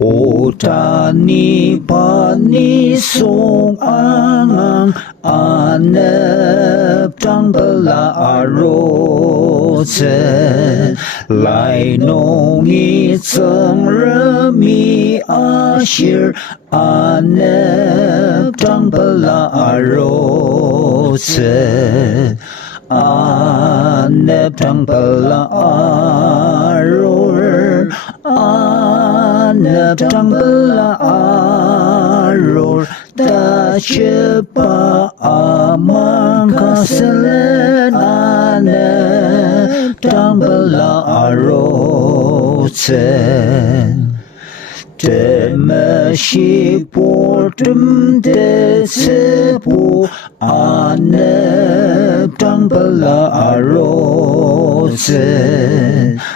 Otani pani song ang anep tang bala arozen lai nong i tseng remi ashir anep tang bala arozen anep tang bala aror anep tang bala aror ta shepa amang kaselen anep tang bala arozen Temeshi portum desepu anep tang bala arozen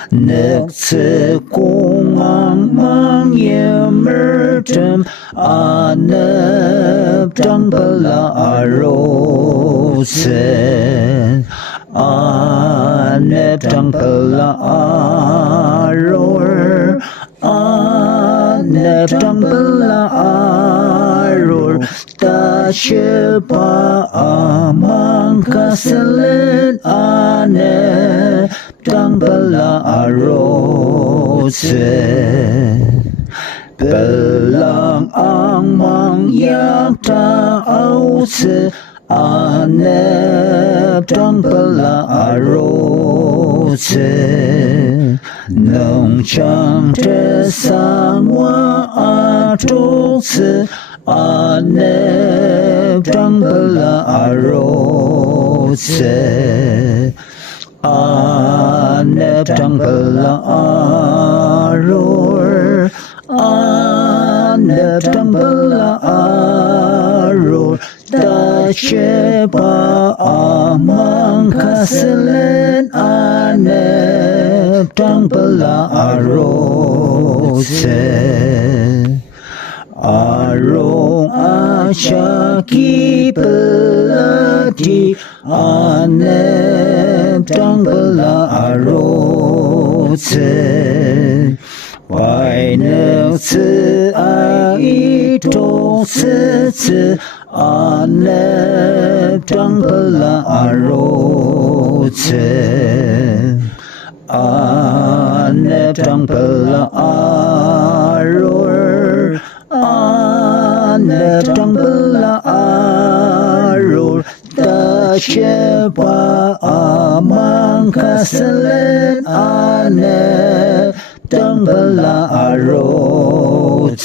Nekse kongang mang yemertem anep tang bala arozen anep tang bala aror anep tang bala aror ta shepa amang kaselen anep tang bala arozen belang ang mang yak ta ause anep tang bala arozen nong chang te sang wa atokse anep tang bala arozen anep tang bala aror anep tang bala aror ta shepa amang kaselen anep tang bala arozen arong asyaki pelati anep tang bala arozen wai neng tse ai tong tse tse anep tang bala arozen anep tang bala aror anep tang bala aror ta shepa amang kaselen anep tang bala arozen